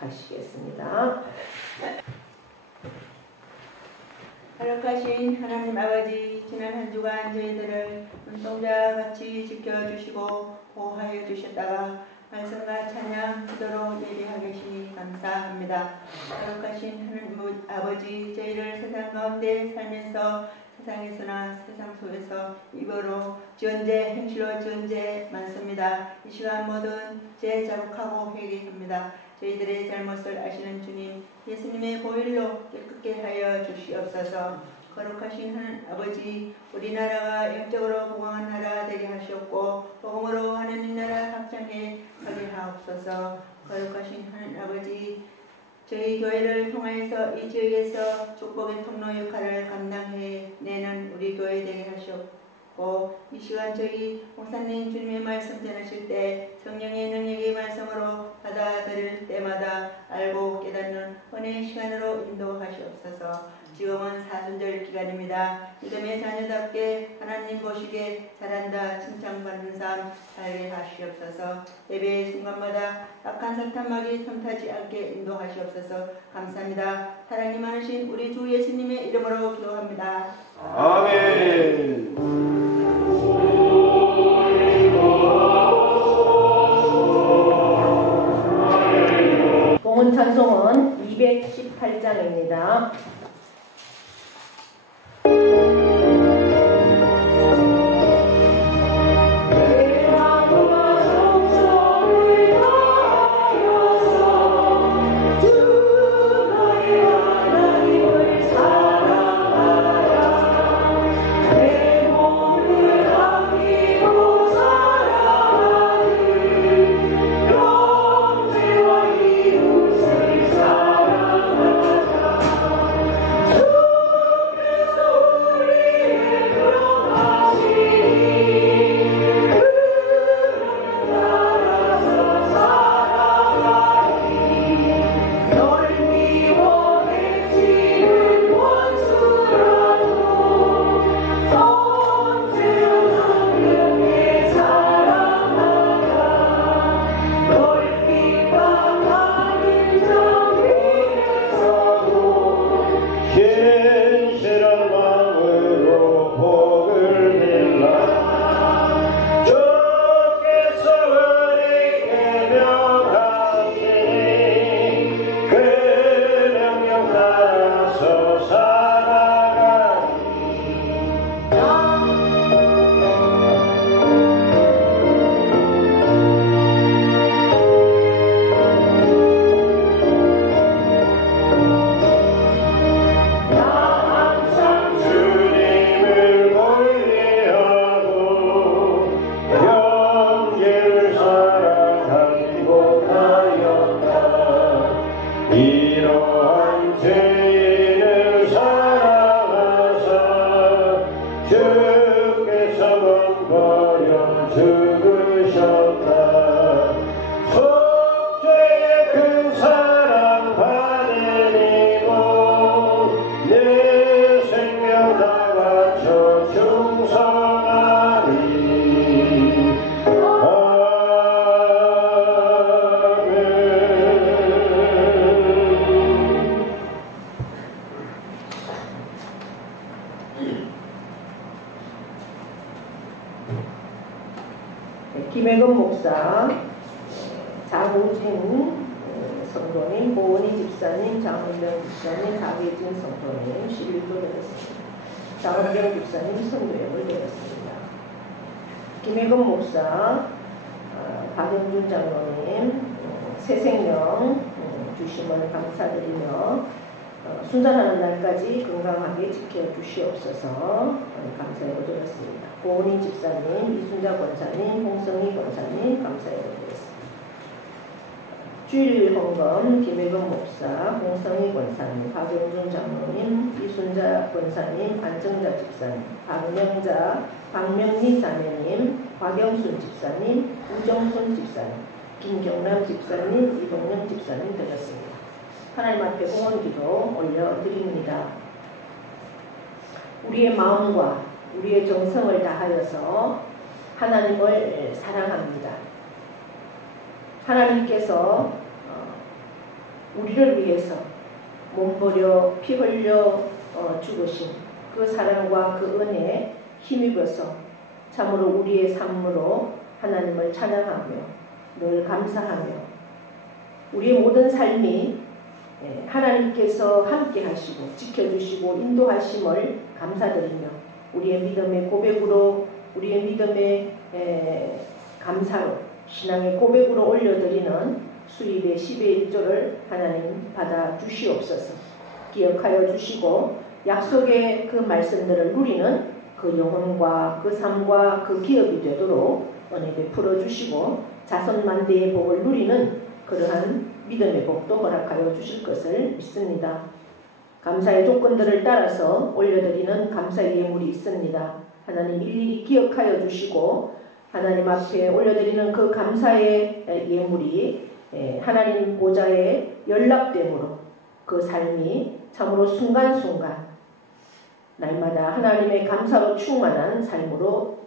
하시겠습니다. 거룩하신 하나님 아버지, 지난 한 주간 저희들을 눈동자같이 지켜주시고 보호하여 주셨다가 말씀과 찬양, 기도로 예비하게 하시니 감사합니다. 거룩하신 하나님 아버지, 저희를 세상 가운데 살면서 세상에서나 세상 속에서 입으로 지은 죄, 행실로 지은 죄 많습니다. 이 시간 모든 죄 자복하고 회개합니다. 저희들의 잘못을 아시는 주님, 예수님의 보혈로 깨끗게 하여 주시옵소서. 거룩하신 하나님 아버지, 우리나라가 영적으로 건강한 나라 되게 하시옵고 복음으로 하나님 나라 확장해 가게 하옵소서. 거룩하신 하나님 아버지, 저희 교회를 통하여서 이 지역에서 축복의 통로 역할을 감당해내는 우리 교회 되게 하시옵고, 이 시간 저희 목사님 주님의 말씀 전하실 때 성령의 능력의 말씀으로 받아들일 때마다 알고 깨닫는 은혜의 시간으로 인도하시옵소서. 지금은 사순절 기간입니다. 믿음의 자녀답게 하나님 보시기에 잘한다 칭찬받는 삶 살게 하시옵소서. 예배의 순간마다 악한 사탄막이 틈타지 않게 인도하시옵소서. 감사합니다. 사랑이 많으신 우리 주 예수님의 이름으로 기도합니다. 아멘. 봉헌 찬송은 218장입니다. 김혜금 목사, 자우진 성도님, 보은희 집사님, 장은경 집사님, 박예진 성도님, 11도 되었습니다. 장은경 집사님 선교역을 되었습니다. 김혜금 목사, 박영준 장로님, 새생명 주심을 감사드리며 순산하는 날까지 건강하게 지켜주시옵소서 감사해 드렸습니다. 고은희 집사님, 이순자 권사님, 홍성희 권사님 감사해 드렸습니다. 주일 헌금 김혜금 목사, 홍성희 권사님, 박영준 장로님, 이순자 권사님, 안정자 집사님, 박명자, 박명희 자매님, 박영순 집사님, 우정순 집사님, 김경남 집사님, 이동영 집사님 드렸습니다. 하나님 앞에 공헌기도 올려드립니다. 우리의 마음과 우리의 정성을 다하여서 하나님을 사랑합니다. 하나님께서 우리를 위해서 몸버려 피 흘려 죽으신 그 사랑과 그 은혜에 힘입어서 참으로 우리의 삶으로 하나님을 찬양하며 늘 감사하며 우리의 모든 삶이 하나님께서 함께 하시고 지켜주시고 인도하심을 감사드리며 우리의 믿음의 고백으로 우리의 믿음의 감사로 신앙의 고백으로 올려드리는 수입의 10의 1조를 하나님 받아 주시옵소서. 기억하여 주시고 약속의 그 말씀들을 누리는 그 영혼과 그 삶과 그 기업이 되도록 은혜 베풀어 주시고 자손만대의 복을 누리는 그러한 믿음의 복도 허락하여 주실 것을 믿습니다. 감사의 조건들을 따라서 올려드리는 감사의 예물이 있습니다. 하나님 일일이 기억하여 주시고 하나님 앞에 올려드리는 그 감사의 예물이 하나님 보좌에 연락됨으로 그 삶이 참으로 순간순간 날마다 하나님의 감사로 충만한 삶으로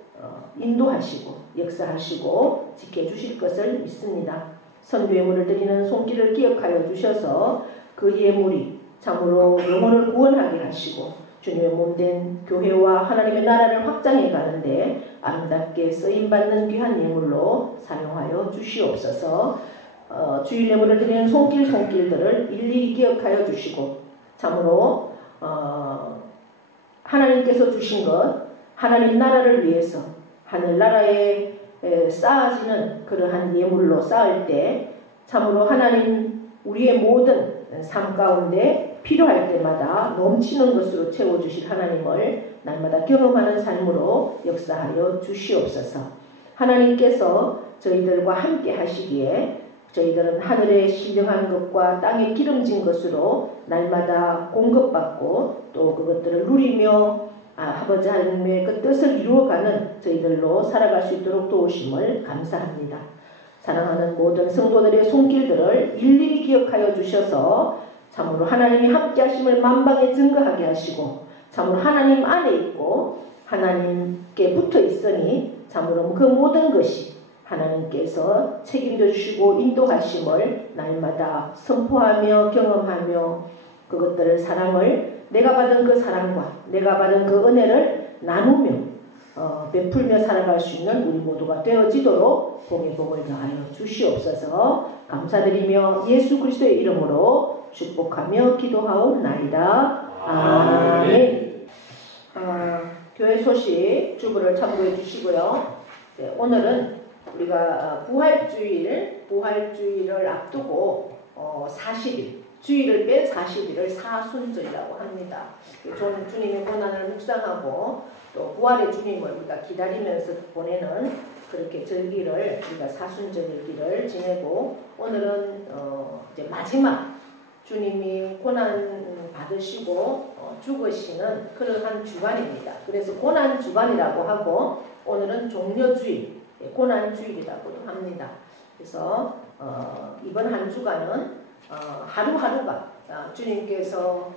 인도하시고 역사하시고 지켜주실 것을 믿습니다. 선교 예물을 드리는 손길을 기억하여 주셔서 그 예물이 참으로 영혼을 구원하게 하시고 주님의 몸된 교회와 하나님의 나라를 확장해 가는데 아름답게 쓰임받는 귀한 예물로 사용하여 주시옵소서. 주일 예물을 드리는 손길들을 일일이 기억하여 주시고 참으로 하나님께서 주신 것 하나님 나라를 위해서 하늘나라에 쌓아지는 그러한 예물로 쌓을 때 참으로 하나님 우리의 모든 삶 가운데 필요할 때마다 넘치는 것으로 채워주실 하나님을 날마다 경험하는 삶으로 역사하여 주시옵소서. 하나님께서 저희들과 함께 하시기에 저희들은 하늘에 신령한 것과 땅에 기름진 것으로 날마다 공급받고 또 그것들을 누리며 아버지 하나님의 그 뜻을 이루어가는 저희들로 살아갈 수 있도록 도우심을 감사합니다. 사랑하는 모든 성도들의 손길들을 일일이 기억하여 주셔서 참으로 하나님이 함께 하심을 만방에 증거하게 하시고 참으로 하나님 안에 있고 하나님께 붙어 있으니 참으로 그 모든 것이 하나님께서 책임져 주시고 인도하심을 날마다 선포하며 경험하며 그것들을 사랑을 내가 받은 그 사랑과 내가 받은 그 은혜를 나누며 베풀며 살아갈 수 있는 우리 모두가 되어지도록 복의 복을 더하여 주시옵소서. 감사드리며 예수 그리스도의 이름으로 축복하며 기도하옵나이다. 아멘. 교회 소식 주부를 참고해 주시고요. 네, 오늘은 우리가 부활주의를 앞두고 40일 주일을 뺀 40일을 사순절이라고 합니다. 주님의 고난을 묵상하고 또 부활의 주님을 우리가 기다리면서 보내는 그렇게 절기를 우리가 사순절기를 지내고 오늘은 이제 마지막 주님이 고난 받으시고 죽으시는 그러한 주간입니다. 그래서 고난 주간이라고 하고 오늘은 종려주일, 고난주일이라고도 합니다. 그래서 이번 한 주간은 하루하루가 주님께서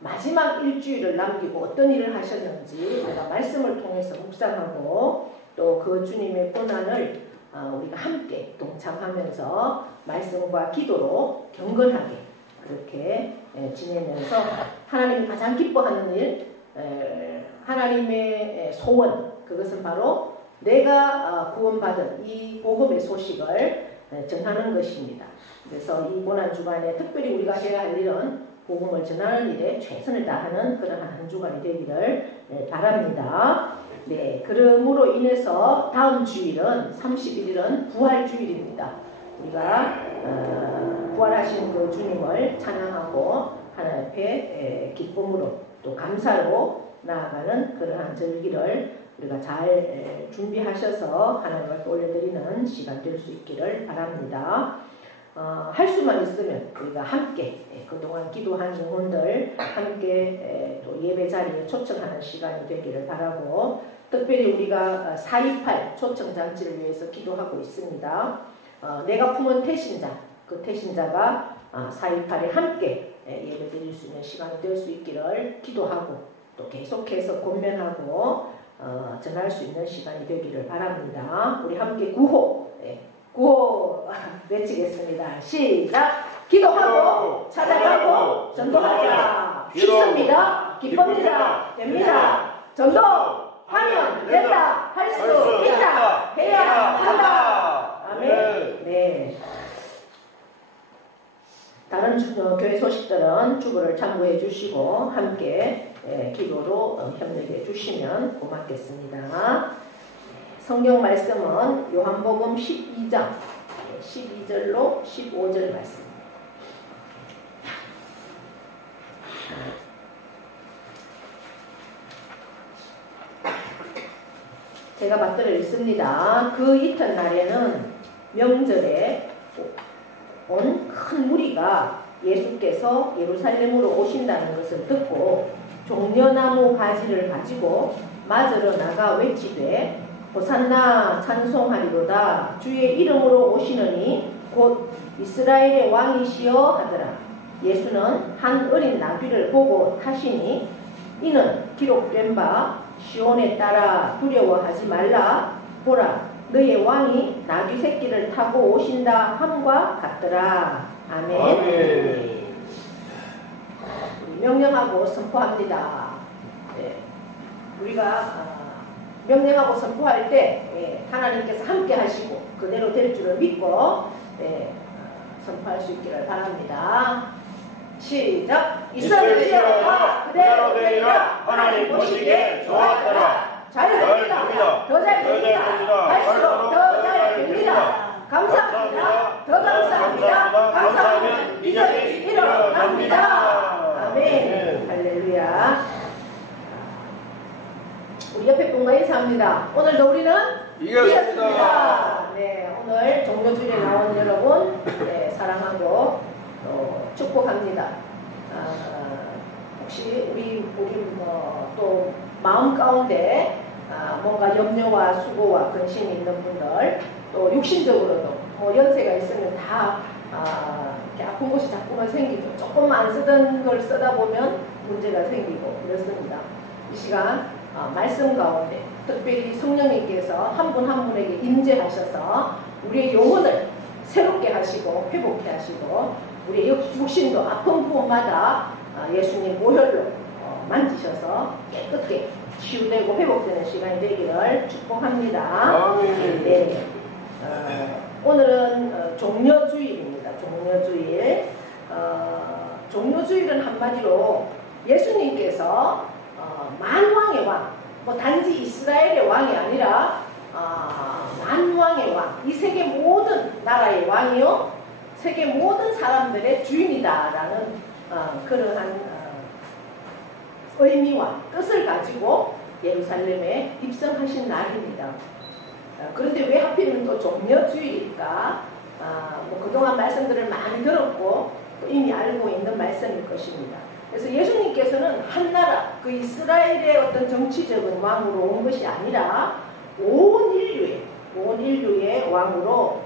마지막 일주일을 남기고 어떤 일을 하셨는지 우리가 말씀을 통해서 묵상하고 또 그 주님의 고난을 우리가 함께 동참하면서 말씀과 기도로 경건하게 그렇게 지내면서 하나님이 가장 기뻐하는 일, 하나님의 소원, 그것은 바로 내가 구원받은 이 복음의 소식을 전하는 것입니다. 그래서 이 고난주간에 특별히 우리가 해야 할 일은 복음을 전하는 일에 최선을 다하는 그런 한 주간이 되기를 바랍니다. 네, 그러므로 인해서 다음 주일은 31일은 부활주일입니다. 우리가 부활하신 그 주님을 찬양하고 하나님 앞에 기쁨으로 또 감사로 나아가는 그러한 절기를 우리가 잘 준비하셔서 하나님 앞에 올려드리는 시간 될 수 있기를 바랍니다. 할 수만 있으면 우리가 함께 그동안 기도한 영혼들 함께 또 예배 자리에 초청하는 시간이 되기를 바라고 특별히 우리가 4.28 초청장치를 위해서 기도하고 있습니다. 내가 품은 태신자, 그 태신자가 4.28에 함께 예배 드릴 수 있는 시간이 될 수 있기를 기도하고 또 계속해서 권면하고 전할 수 있는 시간이 되기를 바랍니다. 우리 함께 구호 구호 외치겠습니다. 시작. 기도하고 찾아가고 전도하리라. 쉽습니다. 기쁩니다. 됩니다. 전도하면 된다. 할 수 있다. 해야 한다. 아멘. 네. 다른 교회 소식들은 주보를 참고해 주시고 함께 기도로 협력해 주시면 고맙겠습니다. 성경 말씀은 요한복음 12장 12절로 15절 말씀. 제가 맞들어 읽습니다. 그 이튿날에는 명절에 온 큰 무리가 예수께서 예루살렘으로 오신다는 것을 듣고 종려나무 가지를 가지고 맞으러 나가 외치되 호산나 찬송하리로다. 주의 이름으로 오시느니 곧 이스라엘의 왕이시여 하더라. 예수는 한 어린 나귀를 보고 타시니 이는 기록된 바 시온에 따라 두려워하지 말라. 보라, 너의 왕이 나귀 새끼를 타고 오신다 함과 같더라. 아멘. 아멘. 명령하고 선포합니다. 네. 우리가 명령하고 선포할 때 하나님께서 함께 하시고 그대로 될 줄을 믿고 선포할 수 있기를 바랍니다. 시작. 이스라엘이여 그대로 되리라. 하나님 보시기에 좋았더라. 잘 됩니다. 더 잘 됩니다. 할수록 더 잘 됩니다. 감사합니다. 더 감사합니다. 감사하면 이전이 일어납니다. 아멘. 할렐루야. 우리 옆에 분과 인사합니다. 오늘도 우리는 이겼습니다. 네, 오늘 종료주일에 나온 여러분 사랑하고 축복합니다. 혹시 우리 또 마음 가운데 뭔가 염려와 수고와 근심이 있는 분들, 또 육신적으로도 연세가 있으면 다 이렇게 아픈 것이 자꾸만 생기고 조금 안 쓰던 걸 쓰다 보면 문제가 생기고 그렇습니다. 이 시간 말씀 가운데 특별히 성령님께서 한 분 한 분에게 임재하셔서 우리의 영혼을 새롭게 하시고 회복케 하시고 우리의 육신도 아픈 부분마다 예수님 보혈로 만지셔서 깨끗게 치유되고 회복되는 시간이 되기를 축복합니다. 네. 오늘은 종려주일입니다. 종려주일. 종려주일은 한마디로 예수님께서 만왕의 왕, 단지 이스라엘의 왕이 아니라 만왕의 왕, 이 세계 모든 나라의 왕이요 세계 모든 사람들의 주인이다라는 그러한 의미와 뜻을 가지고 예루살렘에 입성하신 날입니다. 그런데 왜 하필이면 또 종려주일일까? 그동안 말씀들을 많이 들었고 또 이미 알고 있는 말씀일 것입니다. 그래서 예수님께서는 한 나라, 그 이스라엘의 어떤 정치적인 왕으로 온 것이 아니라 온 인류의 왕으로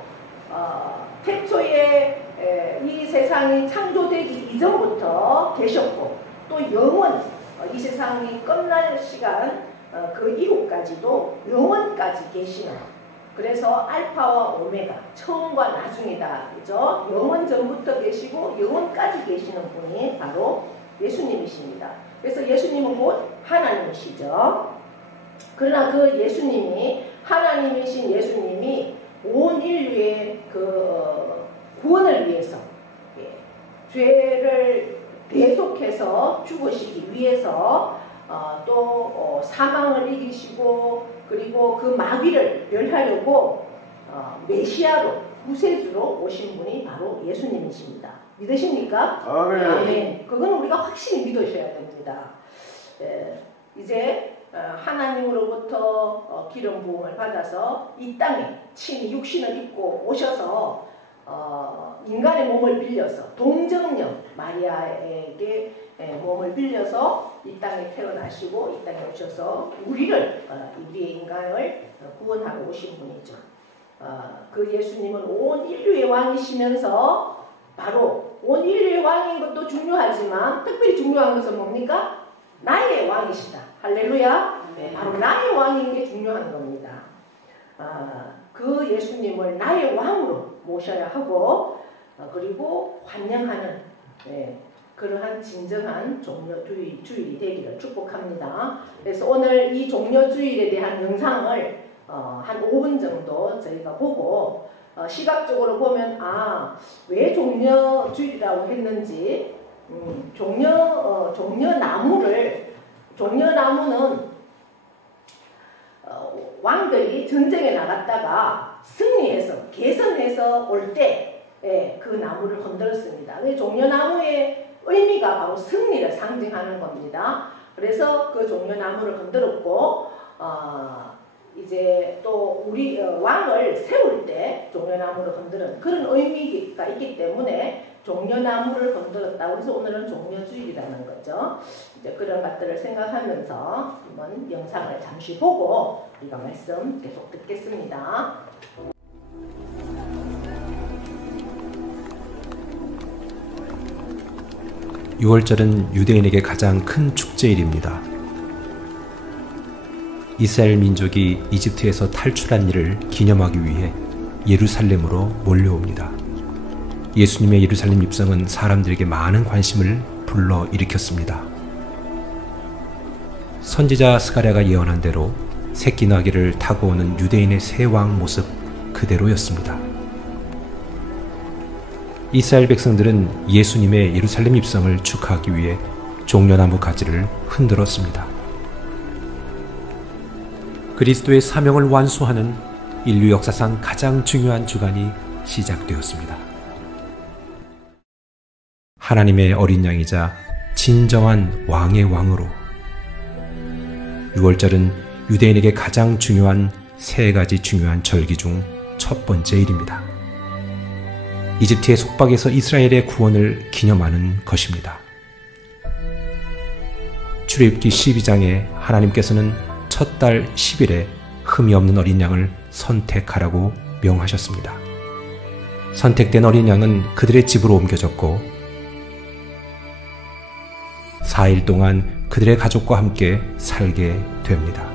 태초에 이 세상이 창조되기 이전부터 계셨고 또 영원 이 세상이 끝날 시간 그 이후까지도 영원까지 계시는, 그래서 알파와 오메가 처음과 나중이다, 그죠? 영원 전부터 계시고 영원까지 계시는 분이 바로 예수님이십니다. 그래서 예수님은 곧 하나님이시죠. 그러나 그 예수님이, 하나님이신 예수님이 온 인류의 그 구원을 위해서 죄를 계속해서 죽으시기 위해서 또 사망을 이기시고 그리고 그 마귀를 멸하려고 메시아로 구세주로 오신 분이 바로 예수님이십니다. 믿으십니까? 아멘. 아멘. 그건 우리가 확실히 믿으셔야 됩니다. 이제 하나님으로부터 기름 부음을 받아서 이 땅에 친히 육신을 입고 오셔서 인간의 몸을 빌려서 동정녀 마리아에게 몸을 빌려서 이 땅에 태어나시고 이 땅에 오셔서 우리의 인간을 구원하러 오신 분이죠. 그 예수님은 온 인류의 왕이시면서 바로 온 인류의 왕인 것도 중요하지만 특별히 중요한 것은 뭡니까? 나의 왕이시다. 할렐루야. 바로 나의 왕인 게 중요한 겁니다. 그 예수님을 나의 왕으로 모셔야 하고 그리고 환영하는 그러한 진정한 종려주일이 되기를 축복합니다. 그래서 오늘 이 종려주일에 대한 영상을 한 5분 정도 저희가 보고 시각적으로 보면 왜 종려주일이라고 했는지 종려나무는 왕들이 전쟁에 나갔다가 승리해서 개선해서 올 때 그 나무를 흔들었습니다. 종려나무의 의미가 바로 승리를 상징하는 겁니다. 그래서 그 종려나무를 흔들었고 이제 또 우리 왕을 세울 때 종려나무를 흔드는 그런 의미가 있기 때문에 종려나무를 흔들었다. 그래서 오늘은 종려주일이라는 거죠. 이제 그런 것들을 생각하면서 한번 영상을 잠시 보고 우리가 말씀 계속 듣겠습니다. 유월절은 유대인에게 가장 큰 축제일입니다. 이스라엘 민족이 이집트에서 탈출한 일을 기념하기 위해 예루살렘으로 몰려옵니다. 예수님의 예루살렘 입성은 사람들에게 많은 관심을 불러일으켰습니다. 선지자 스가랴가 예언한 대로 새끼 나귀를 타고 오는 유대인의 새 왕 모습 그대로였습니다. 이스라엘 백성들은 예수님의 예루살렘 입성을 축하하기 위해 종려나무 가지를 흔들었습니다. 그리스도의 사명을 완수하는 인류 역사상 가장 중요한 주간이 시작되었습니다. 하나님의 어린 양이자 진정한 왕의 왕으로 유월절은 유대인에게 가장 중요한 세 가지 중요한 절기 중 첫 번째 일입니다. 이집트의 속박에서 이스라엘의 구원을 기념하는 것입니다. 출애굽기 12장에 하나님께서는 첫 달 10일에 흠이 없는 어린 양을 선택하라고 명하셨습니다. 선택된 어린 양은 그들의 집으로 옮겨졌고 4일 동안 그들의 가족과 함께 살게 됩니다.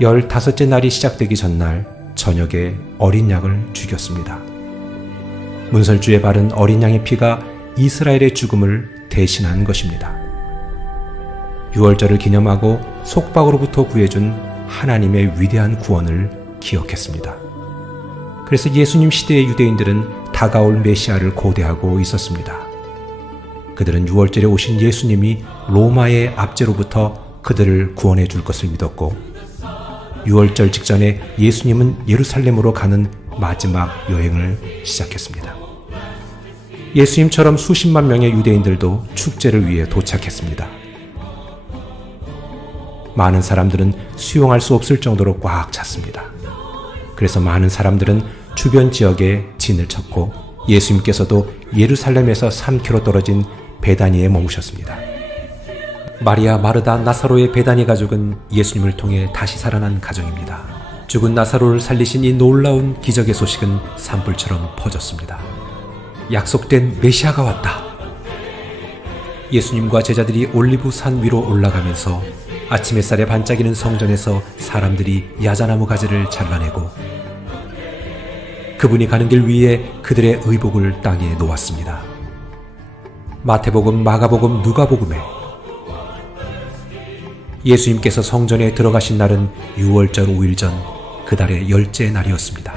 15째 날이 시작되기 전날 저녁에 어린 양을 죽였습니다. 문설주에 바른 어린 양의 피가 이스라엘의 죽음을 대신한 것입니다. 유월절을 기념하고 속박으로부터 구해준 하나님의 위대한 구원을 기억했습니다. 그래서 예수님 시대의 유대인들은 다가올 메시아를 고대하고 있었습니다. 그들은 유월절에 오신 예수님이 로마의 압제로부터 그들을 구원해 줄 것을 믿었고 유월절 직전에 예수님은 예루살렘으로 가는 마지막 여행을 시작했습니다. 예수님처럼 수십만 명의 유대인들도 축제를 위해 도착했습니다. 많은 사람들은 수용할 수 없을 정도로 꽉 찼습니다. 그래서 많은 사람들은 주변 지역에 진을 쳤고 예수님께서도 예루살렘에서 3km 떨어진 베다니에 머무셨습니다. 마리아, 마르다, 나사로의 베다니 가족은 예수님을 통해 다시 살아난 가정입니다. 죽은 나사로를 살리신 이 놀라운 기적의 소식은 산불처럼 퍼졌습니다. 약속된 메시아가 왔다. 예수님과 제자들이 올리브 산 위로 올라가면서 아침 햇살에 반짝이는 성전에서 사람들이 야자나무 가지를 잘라내고 그분이 가는 길 위에 그들의 의복을 땅에 놓았습니다. 마태복음, 마가복음, 누가복음에 예수님께서 성전에 들어가신 날은 유월절 5일 전 그 달의 10째 날이었습니다.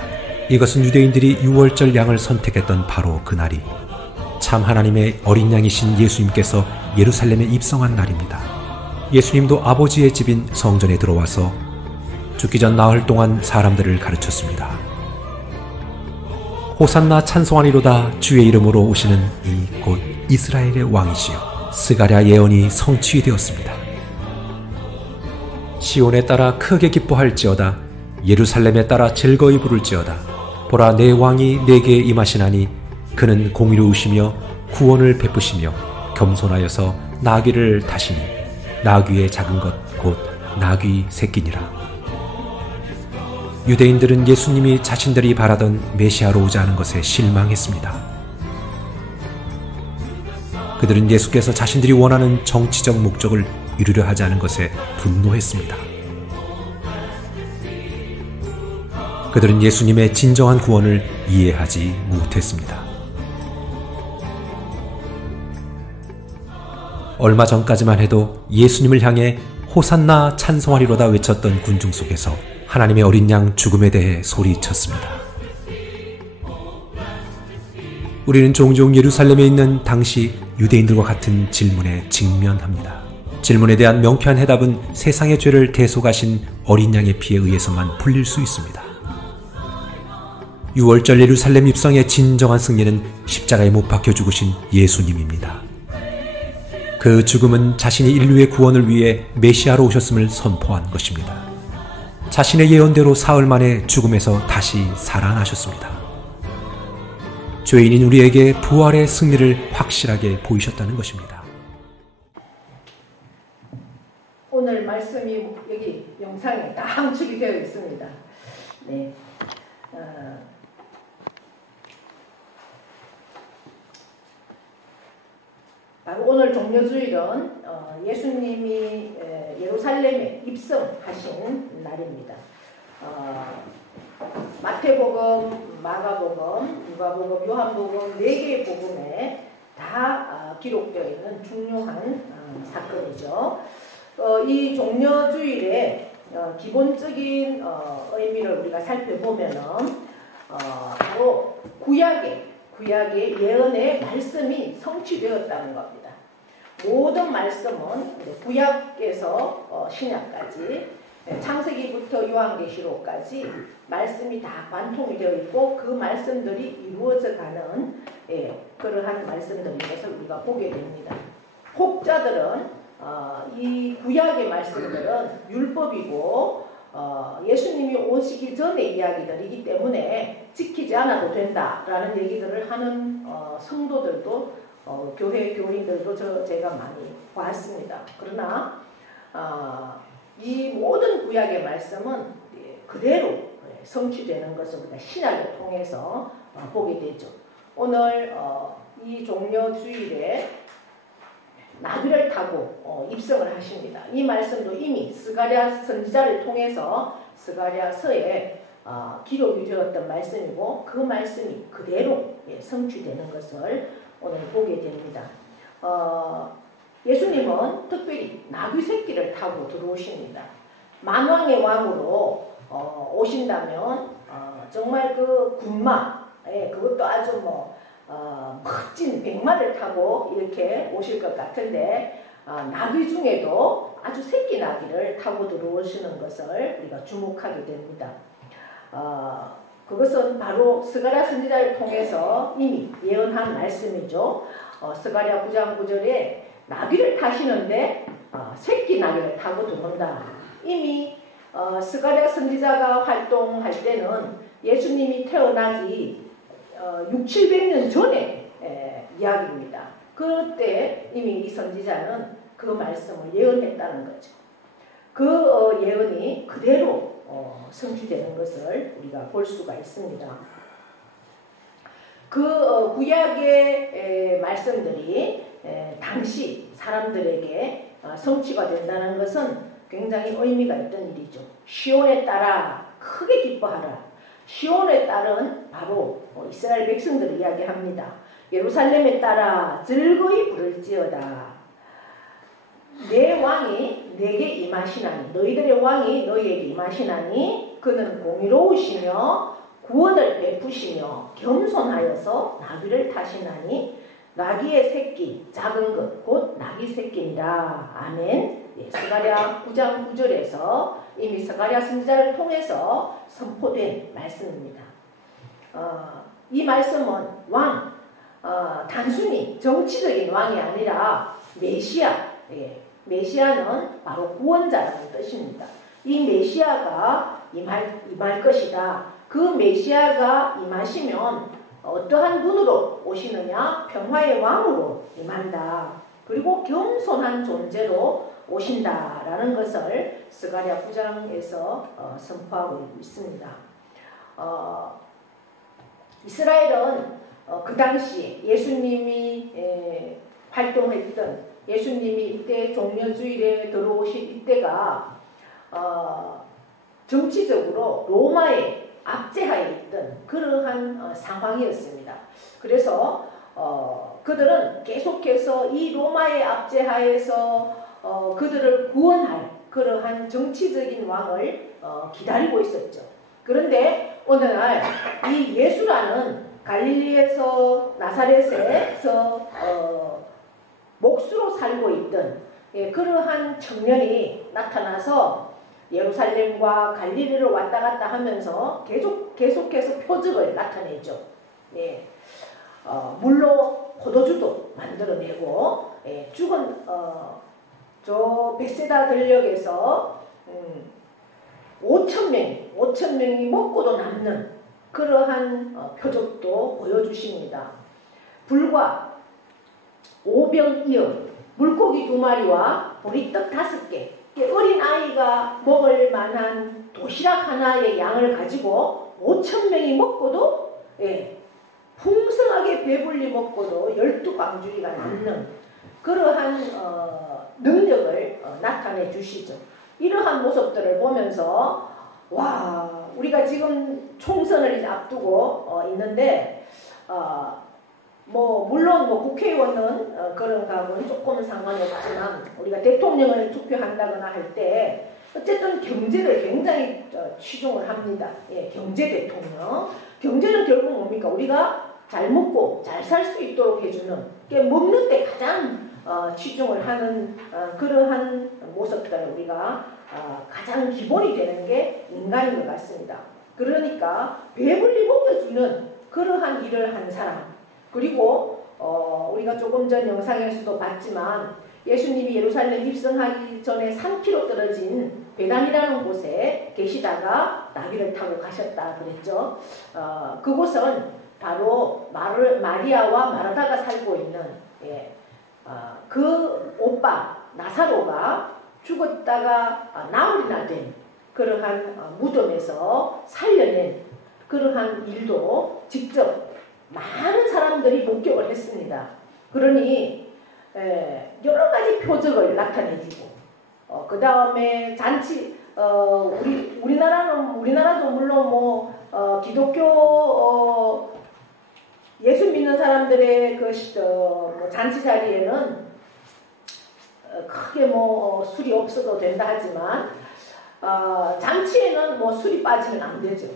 이것은 유대인들이 유월절 양을 선택했던 바로 그 날이 참 하나님의 어린 양이신 예수님께서 예루살렘에 입성한 날입니다. 예수님도 아버지의 집인 성전에 들어와서 죽기 전 나흘 동안 사람들을 가르쳤습니다. 호산나 찬송하리로다 주의 이름으로 오시는 이 곧 이스라엘의 왕이시여. 스가랴 예언이 성취되었습니다. 시온에 따라 크게 기뻐할지어다. 예루살렘에 따라 즐거이 부를지어다. 보라, 내 왕이 내게 임하시나니 그는 공의로우시며 구원을 베푸시며 겸손하여서 나귀를 타시니 나귀의 작은 것 곧 나귀 새끼니라. 유대인들은 예수님이 자신들이 바라던 메시아로 오자 하는 것에 실망했습니다. 그들은 예수께서 자신들이 원하는 정치적 목적을 이루려 하지 않은 것에 분노했습니다. 그들은 예수님의 진정한 구원을 이해하지 못했습니다. 얼마 전까지만 해도 예수님을 향해 호산나 찬송하리로다 외쳤던 군중 속에서 하나님의 어린 양 죽음에 대해 소리쳤습니다. 우리는 종종 예루살렘에 있는 당시 유대인들과 같은 질문에 직면합니다. 질문에 대한 명쾌한 해답은 세상의 죄를 대속하신 어린 양의 피에 의해서만 풀릴 수 있습니다. 6월절 예루살렘 입성의 진정한 승리는 십자가에 못 박혀 죽으신 예수님입니다. 그 죽음은 자신이 인류의 구원을 위해 메시아로 오셨음을 선포한 것입니다. 자신의 예언대로 사흘 만에 죽음에서 다시 살아나셨습니다. 죄인인 우리에게 부활의 승리를 확실하게 보이셨다는 것입니다. 오늘 말씀이 여기 영상에 다 함축이 되어 있습니다. 네. 바로 오늘 종려주일은 예수님이 예루살렘에 입성하신 날입니다. 마태복음, 마가복음, 누가복음, 요한복음 4개의 복음에 다 기록되어 있는 중요한 사건이죠. 이 종려주일의 기본적인 의미를 우리가 살펴보면은 바로 구약의 예언의 말씀이 성취되었다는 겁니다. 모든 말씀은 구약에서 신약까지 창세기부터 요한계시록까지 말씀이 다 관통이 되어 있고 그 말씀들이 이루어져 가는 그러한 말씀들인 것을 우리가 보게 됩니다. 혹자들은 이 구약의 말씀들은 율법이고 예수님이 오시기 전의 이야기들이기 때문에 지키지 않아도 된다라는 얘기들을 하는 성도들도 교회 교인들도 제가 많이 봤습니다. 그러나 이 모든 구약의 말씀은 그대로 성취되는 것을 우리가 신약을 통해서 보게 되죠. 오늘 이 종려주일에 나귀를 타고 입성을 하십니다. 이 말씀도 이미 스가랴 선지자를 통해서 스가랴서에 기록이 되었던 말씀이고 그 말씀이 그대로 성취되는 것을 오늘 보게 됩니다. 예수님은 특별히 나귀 새끼를 타고 들어오십니다. 만왕의 왕으로 오신다면 정말 그 군마, 그것도 아주 멋진 백마를 타고 이렇게 오실 것 같은데 나귀 중에도 아주 새끼 나귀를 타고 들어오시는 것을 우리가 주목하게 됩니다. 그것은 바로 스가랴 선지자를 통해서 이미 예언한 말씀이죠. 스가랴 9장 9절에 나귀를 타시는데 새끼 나귀를 타고 들어온다. 이미 스가랴 선지자가 활동할 때는 예수님이 태어나기 600~700년 전의 이야기입니다. 그때 이미 이 선지자는 그 말씀을 예언했다는 거죠. 그 예언이 그대로 성취되는 것을 우리가 볼 수가 있습니다. 그 구약의 말씀들이 당시 사람들에게 성취가 된다는 것은 굉장히 의미가 있던 일이죠. 시온에 따라 크게 기뻐하라. 시온에 따른 바로 이스라엘 백성들을 이야기합니다. 예루살렘에 따라 즐거이 부를지어다. 내 왕이 내게 임하시나니 너희들의 왕이 너희에게 임하시나니 그는 공의로우시며 구원을 베푸시며 겸손하여서 나귀를 타시나니 나귀의 새끼 작은 것 곧 나귀 새끼니라. 아멘. 스가랴 9장 9절에서 이미 스가랴 선지자를 통해서 선포된 말씀입니다. 이 말씀은 왕, 단순히 정치적인 왕이 아니라 메시아, 메시아는 바로 구원자라는 뜻입니다. 이 메시아가 임할 것이다. 그 메시아가 임하시면 어떠한 분으로 오시느냐? 평화의 왕으로 임한다. 그리고 겸손한 존재로 오신다라는 것을 스가랴 9장에서 선포하고 있습니다. 이스라엘은 그 당시 예수님이 활동했던 예수님이 이때 종려주일에 들어오신 이때가 정치적으로 로마의 압제하에 있던 그러한 상황이었습니다. 그래서 그들은 계속해서 이 로마의 압제하에서 그들을 구원할 그러한 정치적인 왕을 기다리고 있었죠. 그런데 어느 날 이 예수라는 갈릴리에서 나사렛에서 목수로 살고 있던 그러한 청년이 나타나서 예루살렘과 갈릴리를 왔다 갔다 하면서 계속해서 표적을 나타내죠. 예. 물로 포도주도 만들어내고, 죽은 저 벳세다 들녘에서 5,000명이 먹고도 남는 그러한 표적도 보여주십니다. 불과 5병2억, 물고기 2마리와 보리떡 5개, 어린 아이가 먹을 만한 도시락 하나의 양을 가지고 5,000명이 먹고도 풍성하게 배불리 먹고도 12광주리가 남는 그러한 능력을 나타내 주시죠. 이러한 모습들을 보면서 와, 우리가 지금 총선을 앞두고 있는데 물론 국회의원은 그런 거하고는 조금은 상관이 없지만 우리가 대통령을 투표한다거나 할 때 어쨌든 경제를 굉장히 치중을 합니다. 경제 대통령. 경제는 결국 뭡니까? 우리가 잘 먹고 잘 살 수 있도록 해주는, 먹는 데 가장 치중을 하는 그러한 모습들을 우리가 가장 기본이 되는 게 인간인 것 같습니다. 그러니까 배불리 먹여주는 그러한 일을 한 사람, 그리고 우리가 조금 전 영상에서도 봤지만 예수님이 예루살렘 입성하기 전에 3km 떨어진 베단이라는 곳에 계시다가 나귀를 타고 가셨다 그랬죠. 그곳은 바로 마리아와 마르다가 살고 있는 그 오빠 나사로가 죽었다가 나흘이나 된 그러한 무덤에서 살려낸 그러한 일도 직접 많은 사람들이 목격을 했습니다. 그러니 여러 가지 표적을 나타내지고 그 다음에 잔치 우리나라도 물론 기독교 예수 믿는 사람들의 잔치 자리에는 크게 술이 없어도 된다 하지만 잔치에는 술이 빠지면 안 되죠.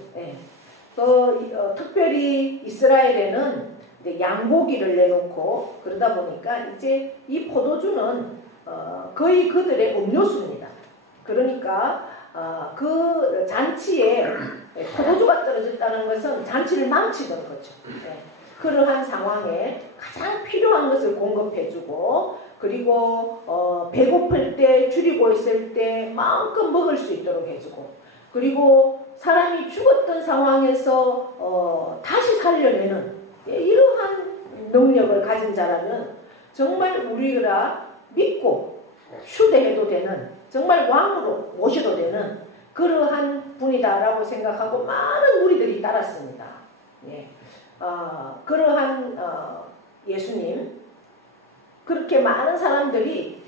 특별히 이스라엘에는 양고기를 내놓고 그러다 보니까 이제 이 포도주는 거의 그들의 음료수입니다. 그러니까 그 잔치에 포도주가 떨어졌다는 것은 잔치를 망치는 거죠. 그러한 상황에 가장 필요한 것을 공급해주고, 그리고 배고플 때, 줄이고 있을 때 마음껏 먹을 수 있도록 해주고, 그리고 사람이 죽었던 상황에서 다시 살려내는 이러한 능력을 가진 자라면 정말 우리가 믿고 휴대해도 되는, 정말 왕으로 모셔도 되는 그러한 분이다라고 생각하고 많은 무리들이 따랐습니다. 그러한 예수님, 그렇게 많은 사람들이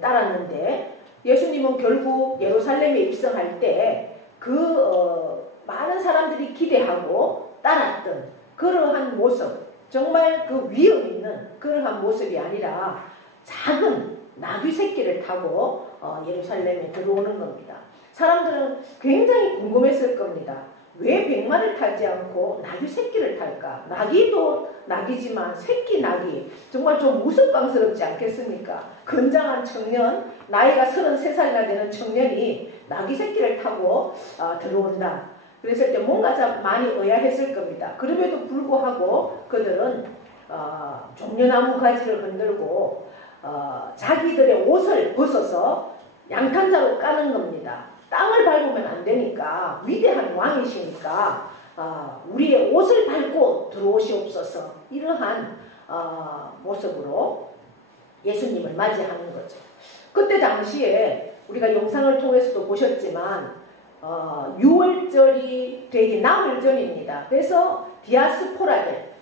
따랐는데 예수님은 결국 예루살렘에 입성할 때 그 많은 사람들이 기대하고 따랐던 그러한 모습, 정말 그 위험 있는 그러한 모습이 아니라 작은 나귀 새끼를 타고 예루살렘에 들어오는 겁니다. 사람들은 굉장히 궁금했을 겁니다. 왜 백마를 타지 않고 나귀 새끼를 탈까? 나귀도 나귀지만 새끼 나귀, 정말 좀 우스꽝스럽지 않겠습니까? 건장한 청년, 나이가 33살이나 되는 청년이 나귀 새끼를 타고 들어온다. 그랬을 때 뭔가 좀 많이 의아했을 겁니다. 그럼에도 불구하고 그들은 종려나무 가지를 흔들고 자기들의 옷을 벗어서 양탄자로 까는 겁니다. 땅을 밟으면 안 되니까, 위대한 왕이시니까 우리의 옷을 밟고 들어오시옵소서, 이러한 모습으로 예수님을 맞이하는 거죠. 그때 당시에 우리가 영상을 통해서도 보셨지만 6월절이 되기 나흘 전입니다. 그래서 디아스포라들,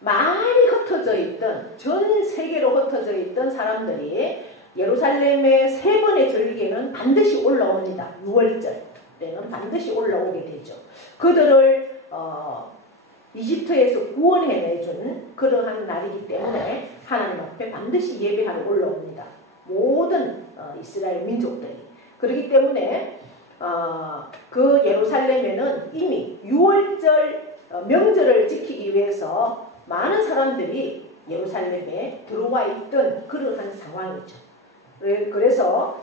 많이 흩어져 있던, 전 세계로 흩어져 있던 사람들이 예루살렘의 3번의 절기에는 반드시 올라옵니다. 6월절. 때는 반드시 올라오게 되죠. 그들을 이집트에서 구원해내준 그러한 날이기 때문에 하나님 앞에 반드시 예배하러 올라옵니다. 모든 이스라엘 민족들이. 그렇기 때문에 그 예루살렘에는 이미 6월절 명절을 지키기 위해서 많은 사람들이 예루살렘에 들어와 있던 그러한 상황이죠. 그래서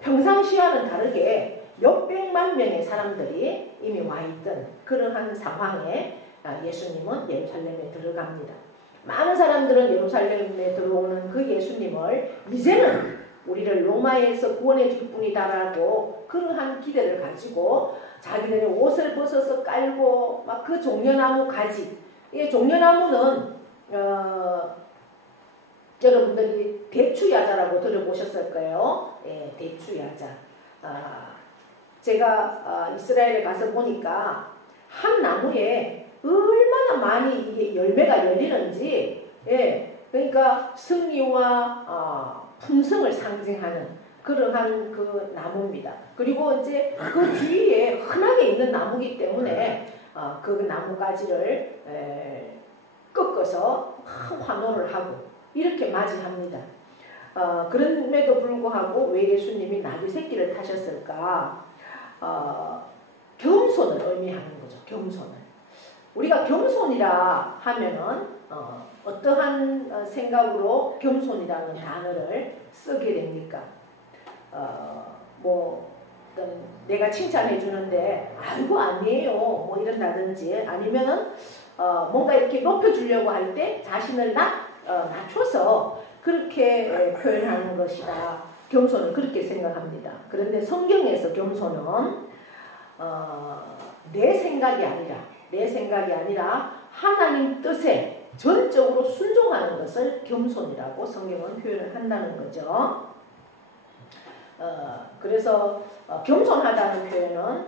평상시와는 다르게 몇백만 명의 사람들이 이미 와 있던 그러한 상황에 예수님은 예루살렘에 들어갑니다. 많은 사람들은 예루살렘에 들어오는 그 예수님을 이제는 우리를 로마에서 구원해 줄 분이다라고 그러한 기대를 가지고 자기들의 옷을 벗어서 깔고 막 그 종려나무 가지. 이 종려나무는 여러분들이 대추야자라고 들어보셨을 거예요. 예, 대추야자. 제가 이스라엘에 가서 보니까 한 나무에 얼마나 많이 이게 열매가 열리는지, 예, 그러니까 승리와 풍성을 상징하는 그러한 그 나무입니다. 그리고 이제 그 주위에 흔하게 있는 나무이기 때문에 그 나무가지를 꺾어서 환호를 하고 이렇게 맞이합니다. 그럼에도 불구하고 왜 예수님이 나귀 새끼를 타셨을까? 겸손을 의미하는 거죠. 겸손을. 우리가 겸손이라 하면은 어떠한 생각으로 겸손이라는 단어를 쓰게 됩니까? 내가 칭찬해 주는데 아이고 아니에요 뭐 이런다든지 아니면은 뭔가 이렇게 높여주려고 할 때 자신을 낮춰서 그렇게 표현하는 것이다. 겸손을 그렇게 생각합니다. 그런데 성경에서 겸손은 내 생각이 아니라 하나님 뜻에 전적으로 순종하는 것을 겸손이라고 성경은 표현을 한다는 거죠. 그래서 겸손하다는 표현은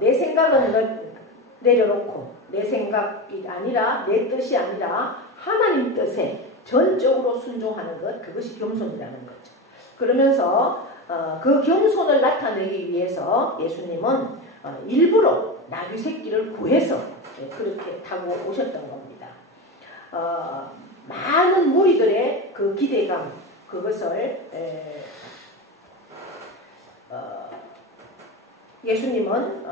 내 생각은 내려놓고 내 생각이 아니라 내 뜻이 아니라 하나님 뜻에 전적으로 순종하는 것, 그것이 겸손이라는 거죠. 그러면서 그 겸손을 나타내기 위해서 예수님은 일부러 나귀 새끼를 구해서 그렇게 타고 오셨던 겁니다. 많은 무리들의 그 기대감, 그것을 예수님은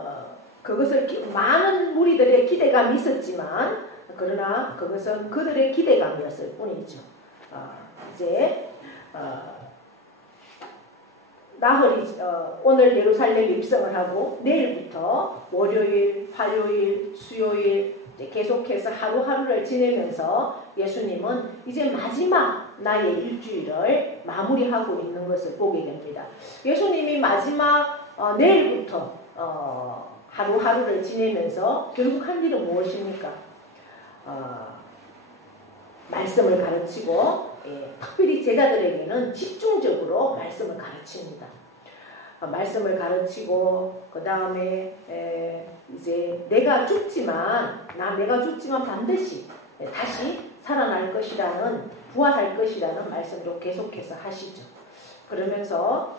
그것을 많은 무리들의 기대감이 있었지만 그러나 그것은 그들의 기대감이었을 뿐이죠. 이제 나흘이 오늘 예루살렘 입성을 하고 내일부터 월요일, 화요일, 수요일 계속해서 하루하루를 지내면서 예수님은 이제 마지막 나의 일주일을 마무리하고 있는 것을 보게 됩니다. 예수님이 마지막 내일부터 하루하루를 지내면서 결국 한 일은 무엇입니까? 말씀을 가르치고 특별히 제자들에게는 집중적으로 말씀을 가르칩니다. 말씀을 가르치고 그 다음에 이제 내가 죽지만 반드시 다시 살아날 것이라는 부활할 것이라는 말씀도 계속해서 하시죠. 그러면서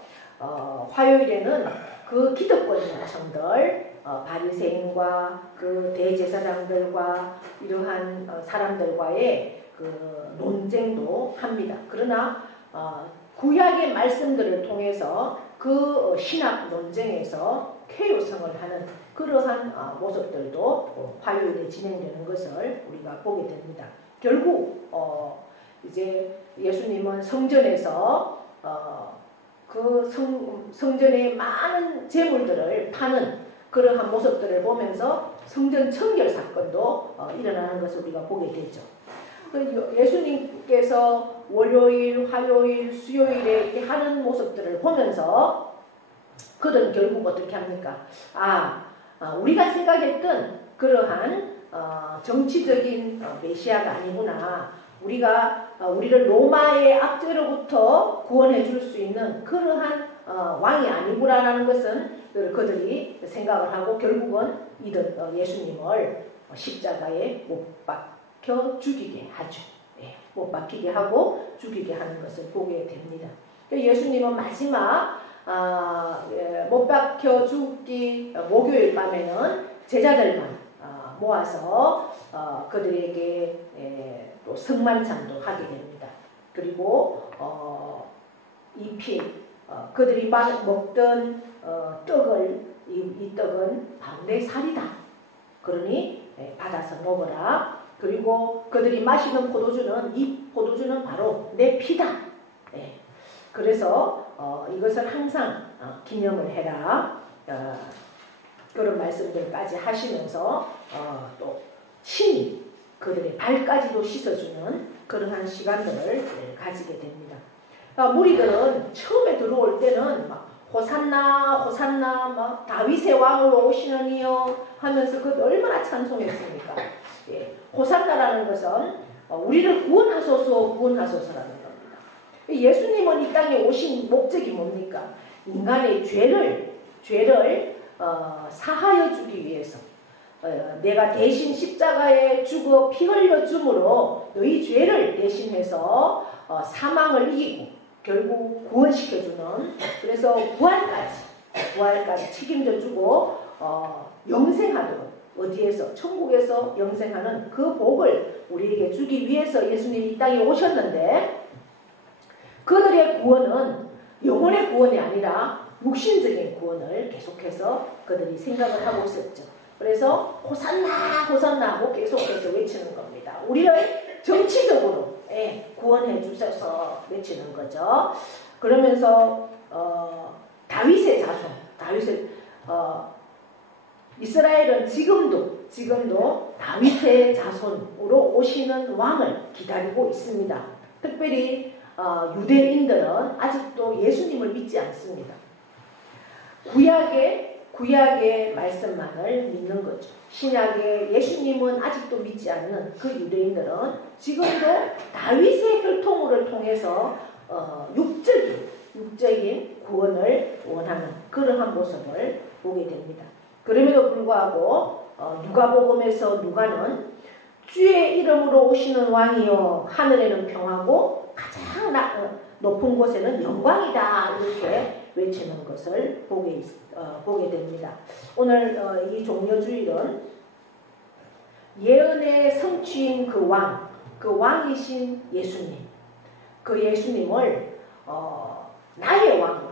화요일에는 그 기득권 자청들 바리새인과 그 대제사장들과 이러한 사람들과의 그 논쟁도 합니다. 그러나 구약의 말씀들을 통해서 그 신학 논쟁에서 쾌유성을 하는 그러한 모습들도 화요일에 진행되는 것을 우리가 보게 됩니다. 결국 이제 예수님은 성전에서 그 성전의 많은 재물들을 파는 그러한 모습들을 보면서 성전 청결 사건도 일어나는 것을 우리가 보게 되죠. 예수님께서 월요일, 화요일, 수요일에 이렇게 하는 모습들을 보면서 그들은 결국 어떻게 합니까? 우리가 생각했던 그러한 정치적인 메시아가 아니구나. 우리를 로마의 압제로부터 구원해 줄 수 있는 그러한 왕이 아니구나라는 것은 그들이 생각을 하고 결국은 예수님을 십자가에 못 박혀 죽이게 하죠. 못 박히게 하고 죽이게 하는 것을 보게 됩니다. 예수님은 마지막 못 박혀 죽기 목요일 밤에는 제자들만 모아서 그들에게 또 성만찬도 하게 됩니다. 그리고 그들이 먹던 떡을 이 떡은 내 살이다. 그러니 받아서 먹어라. 그리고 그들이 마시는 포도주는 이 포도주는 바로 내 피다. 그래서 이것을 항상 기념을 해라. 그런 말씀들까지 하시면서 또 친히 그들의 발까지도 씻어주는 그러한 시간들을 가지게 됩니다. 무리들은 처음에 들어올 때는 막 호산나 호산나 막 다윗의 왕으로 오시는 이여 하면서 그 얼마나 찬송했습니까? 호산나라는 것은 우리를 구원하소서 구원하소서라는 겁니다. 예수님은 이 땅에 오신 목적이 뭡니까? 인간의 죄를 사하여 주기 위해서 내가 대신 십자가에 죽어 피 흘려 줌으로 너희 죄를 대신해서 사망을 이기고 결국 구원시켜주는, 그래서 부활까지 책임져 주고 영생하도록, 어디에서? 천국에서 영생하는 그 복을 우리에게 주기 위해서 예수님이 이 땅에 오셨는데, 그들의 구원은 영혼의 구원이 아니라 육신적인 구원을 계속해서 그들이 생각을 하고 있었죠. 그래서 호산나 호산나 뭐 계속해서 외치는 겁니다. 우리를 정치적으로 구원해 주셔서 외치는 거죠. 그러면서 다윗의 자손, 이스라엘은 지금도 다윗의 자손으로 오시는 왕을 기다리고 있습니다. 특별히 유대인들은 아직도 예수님을 믿지 않습니다. 구약의 말씀만을 믿는 거죠. 신약의 예수님은 아직도 믿지 않는 그 유대인들은 지금도 다윗의 혈통을 통해서 육적인 구원을 원하는 그러한 모습을 보게 됩니다. 그럼에도 불구하고 누가복음에서 누가는 주의 이름으로 오시는 왕이여 하늘에는 평하고 가장 높은 곳에는 영광이다 이렇게 외치는 것을 보게 됩니다. 오늘 이 종려주일은 예언의 성취인 그 왕이신 예수님, 그 예수님을 나의 왕으로,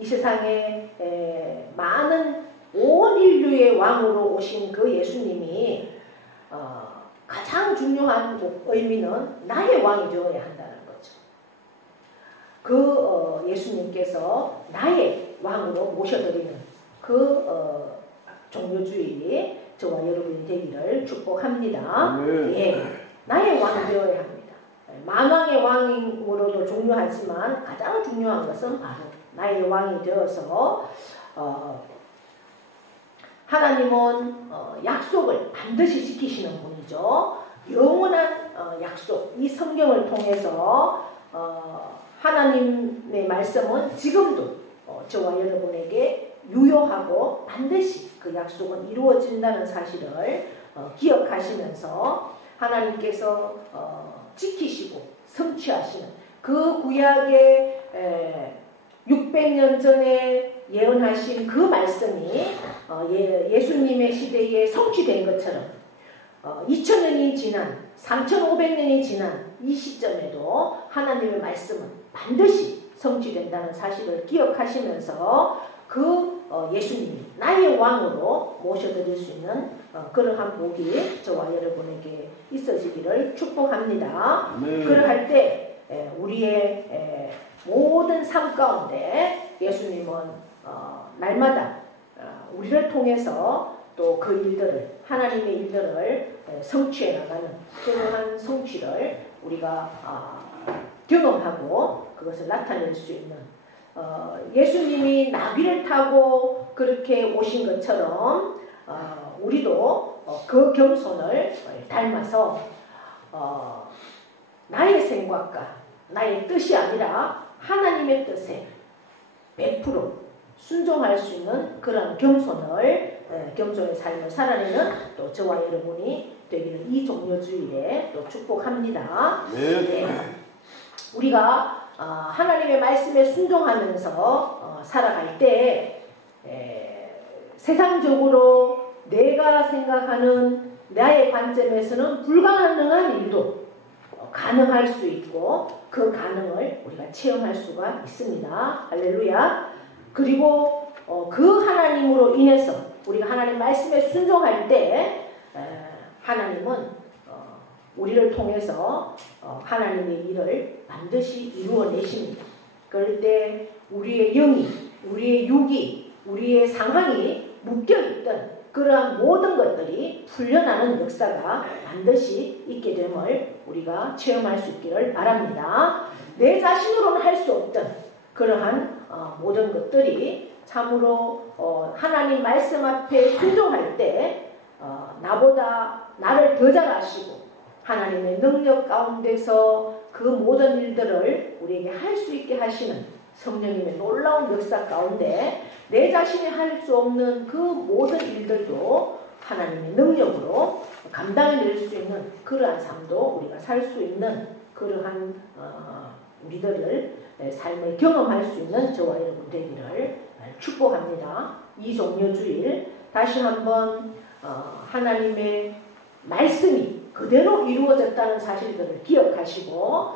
이 세상에 많은 온 인류의 왕으로 오신 그 예수님이 가장 중요한 의미는 나의 왕이 되어야 한다는 거죠. 그 예수님께서 나의 왕으로 모셔드리는 그 종려주일이 저와 여러분이 되기를 축복합니다. 나의 왕이 되어야 합니다. 만왕의 왕으로도 중요하지만 가장 중요한 것은 바로 나의 왕이 되어서 하나님은 약속을 반드시 지키시는 분이죠. 영원한 약속, 이 성경을 통해서 하나님의 말씀은 지금도 저와 여러분에게 유효하고 반드시 그 약속은 이루어진다는 사실을 기억하시면서 하나님께서 지키시고 성취하시는 그 구약의 600년 전에 예언하신 그 말씀이 예수님의 시대에 성취된 것처럼 2000년이 지난 3500년이 지난 이 시점에도 하나님의 말씀은 반드시 성취된다는 사실을 기억하시면서 그 예수님이 나의 왕으로 모셔드릴 수 있는 그러한 복이 저와 여러분에게 있어지기를 축복합니다. 그러할 때 우리의 모든 삶 가운데 예수님은 날마다 우리를 통해서 또 그 일들을, 하나님의 일들을 성취해 나가는 그러한 성취를 우리가 경험하고 그것을 나타낼 수 있는, 예수님이 나귀를 타고 그렇게 오신 것처럼 우리도 그 겸손을 닮아서 나의 생각과 나의 뜻이 아니라 하나님의 뜻에 100% 순종할 수 있는 그런 겸손의 삶을 살아내는 또 저와 여러분이 되기를 이 종려주일에 또 축복합니다. 네. 우리가 하나님의 말씀에 순종하면서 살아갈 때 세상적으로 내가 생각하는 나의 관점에서는 불가능한 일도 가능할 수 있고 그 가능을 우리가 체험할 수가 있습니다. 할렐루야. 그리고 그 하나님으로 인해서 우리가 하나님 말씀에 순종할 때 하나님은 우리를 통해서 하나님의 일을 반드시 이루어내십니다. 그럴 때 우리의 영이, 우리의 육이, 우리의 상황이 묶여있던 그러한 모든 것들이 풀려나는 역사가 반드시 있게 됨을 우리가 체험할 수 있기를 바랍니다. 내 자신으로는 할 수 없던 그러한 모든 것들이 참으로 하나님 말씀 앞에 순종할 때 나보다 나를 더 잘 아시고 하나님의 능력 가운데서 그 모든 일들을 우리에게 할 수 있게 하시는 성령님의 놀라운 역사 가운데 내 자신이 할 수 없는 그 모든 일들도 하나님의 능력으로 감당해낼 수 있는 그러한 삶도 우리가 살 수 있는 그러한 우리들을 삶을 경험할 수 있는 저와 여러분 되기를 축복합니다. 이 종려주일 다시 한번 하나님의 말씀이 그대로 이루어졌다는 사실들을 기억하시고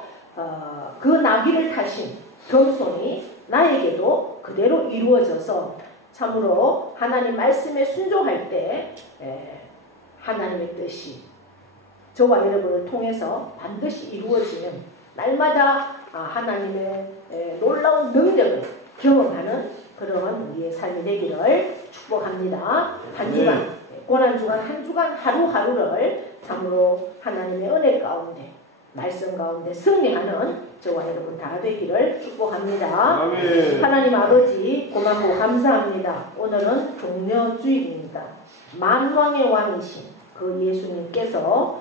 그 나귀를 타신 겸손이 나에게도 그대로 이루어져서 참으로 하나님 말씀에 순종할 때 하나님의 뜻이 저와 여러분을 통해서 반드시 이루어지는 날마다 하나님의 놀라운 능력을 경험하는 그런 우리의 삶이 되기를 축복합니다. 한 주간 고난주간 한 주간 하루하루를 참으로 하나님의 은혜 가운데 말씀 가운데 승리하는 저와 여러분 다 되기를 축복합니다. 아멘. 하나님 아버지 고맙고 감사합니다. 오늘은 종려주일입니다. 만왕의 왕이신 그 예수님께서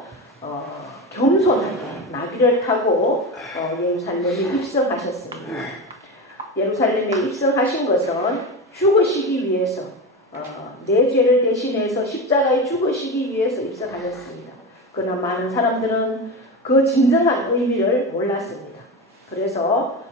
겸손하게 나귀를 타고 예루살렘에 입성하셨습니다. 예루살렘에 입성하신 것은 죽으시기 위해서 내 죄를 대신해서 십자가에 죽으시기 위해서 입성하셨습니다. 그러나 많은 사람들은 그 진정한 의미를 몰랐습니다. 그래서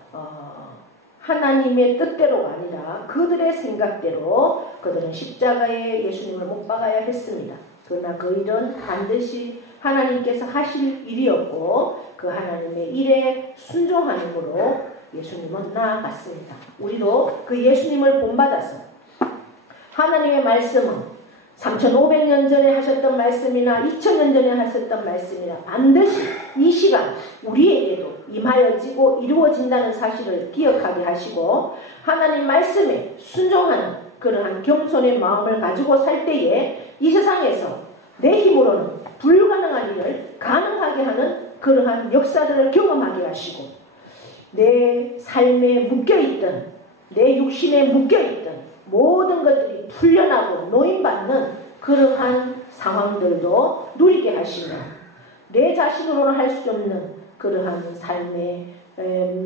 하나님의 뜻대로가 아니라 그들의 생각대로 그들은 십자가에 예수님을 못 박아야 했습니다. 그러나 그 일은 반드시 하나님께서 하실 일이었고 그 하나님의 일에 순종함으로 예수님은 나아갔습니다. 우리도 그 예수님을 본받아서 하나님의 말씀은 3500년 전에 하셨던 말씀이나 2000년 전에 하셨던 말씀이나 반드시 이 시간 우리에게도 임하여지고 이루어진다는 사실을 기억하게 하시고 하나님 말씀에 순종하는 그러한 겸손의 마음을 가지고 살 때에 이 세상에서 내 힘으로는 불가능한 일을 가능하게 하는 그러한 역사들을 경험하게 하시고 내 삶에 묶여있던 내 육신에 묶여있던 모든 것들이 풀려나고 노임받는 그러한 상황들도 누리게 하시며 내 자신으로는 할 수 없는 그러한 삶의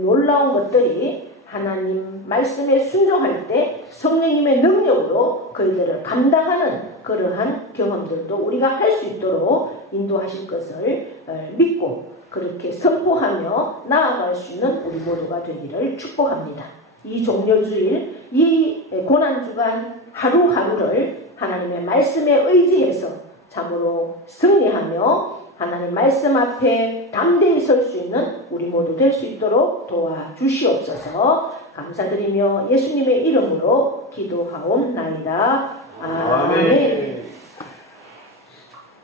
놀라운 것들이 하나님 말씀에 순종할 때 성령님의 능력으로 그들을 감당하는 그러한 경험들도 우리가 할 수 있도록 인도하실 것을 믿고 그렇게 선포하며 나아갈 수 있는 우리 모두가 되기를 축복합니다. 이 종려주일, 이 고난주간 하루하루를 하나님의 말씀에 의지해서 참으로 승리하며 하나님 말씀 앞에 담대히 설 수 있는 우리 모두 될 수 있도록 도와주시옵소서. 감사드리며 예수님의 이름으로 기도하옵나이다. 아멘.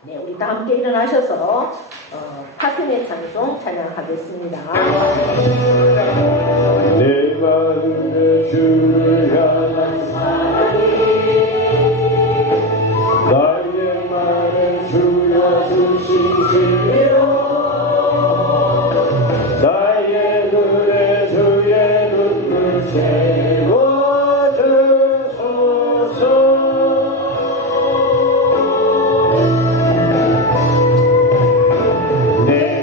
네, 우리 다 함께 일어나셔서 파트너의 찬송 찬양하겠습니다. 내 마음에 주를 향한 사랑이 나의 말에 주여 주신 진리로 나의 눈에 주의 눈을 채워주소서.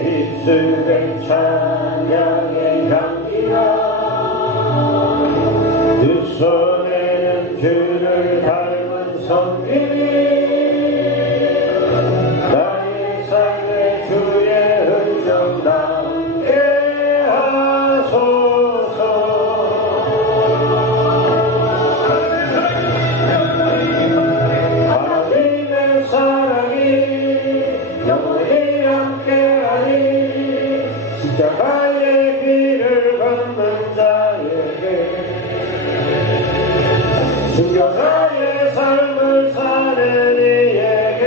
입술에 찬양의 향기가 두 손에는 주를 닮은 성김이 나의 삶에 주의 흔적 남게 하소서. 걷는 자에게 순교자의 삶을 사는 이에게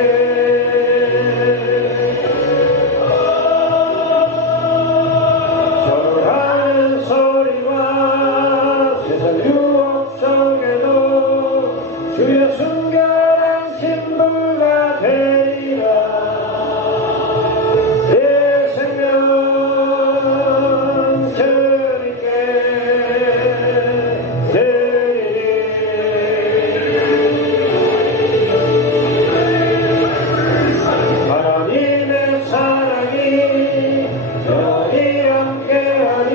절하는 소리와 세상 유혹 속에도 주의 순결한 신부가 되리라. 내 생명 주님께 드리리. 하나님의 사랑이 영원히 함께하니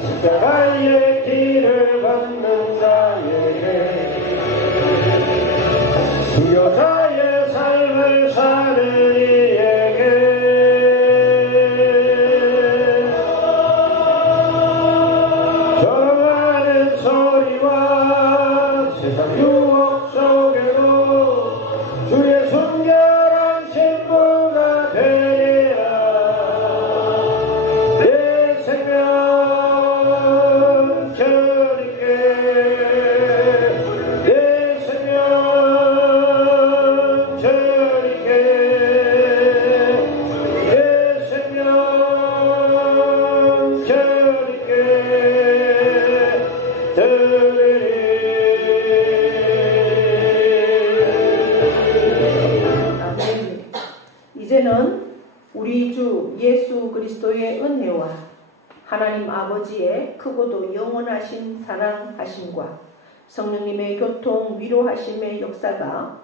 십자가의 길을 걷는 자에게 순교자의 삶을 사는 이에게 절하는 소리와 세상 유혹 속에도 주의 순결한 신부가 되리라. 내 생명 주님께 내 생명 주님께 내 생명 주님께 드리리. 아멘. 이제는 우리 주 예수 그리스도의 은혜와 하나님 아버지의 크고도 영원하신 사랑하심과 성령님의 교통 위로하심의 역사가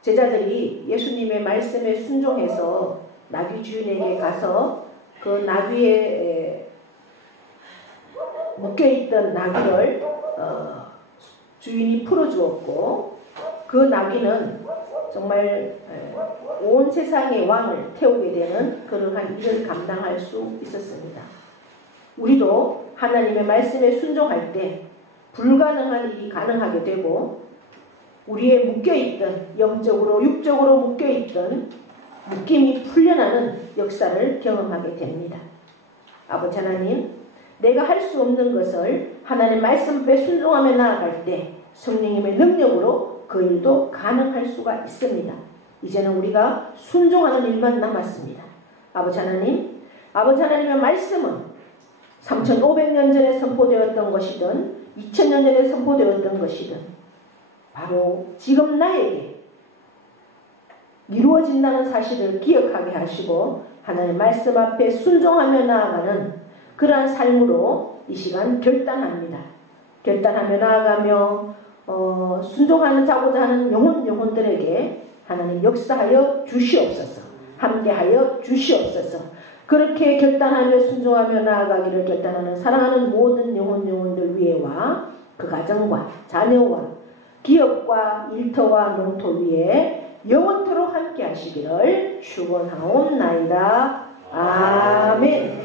제자들이 예수님의 말씀에 순종해서 나귀 주인에게 가서 그 나귀에 묶여있던 나귀를 주인이 풀어주었고, 그 나귀는 정말 온 세상의 왕을 태우게 되는 그러한 일을 감당할 수 있었습니다. 우리도 하나님의 말씀에 순종할 때 불가능한 일이 가능하게 되고, 우리의 묶여있던, 영적으로 육적으로 묶여있던 묶임이 풀려나는 역사를 경험하게 됩니다. 아버지 하나님, 내가 할 수 없는 것을 하나님 말씀 앞에 순종하며 나아갈 때 성령님의 능력으로 그 일도 가능할 수가 있습니다. 이제는 우리가 순종하는 일만 남았습니다. 아버지 하나님, 아버지 하나님의 말씀은 3500년 전에 선포되었던 것이든 2000년 전에 선포되었던 것이든 바로 지금 나에게 이루어진다는 사실을 기억하게 하시고 하나님 말씀 앞에 순종하며 나아가는 그러한 삶으로 이 시간 결단합니다. 결단하며 나아가며 순종하는 자고자 하는 영혼들에게 하나님 역사하여 주시옵소서. 함께하여 주시옵소서. 그렇게 결단하며 순종하며 나아가기를 결단하는 사랑하는 모든 영혼들 위에와 그 가정과 자녀와 기업과 일터와 농토 위에 영원토록 함께 하시기를 축원하옵나이다. 아멘.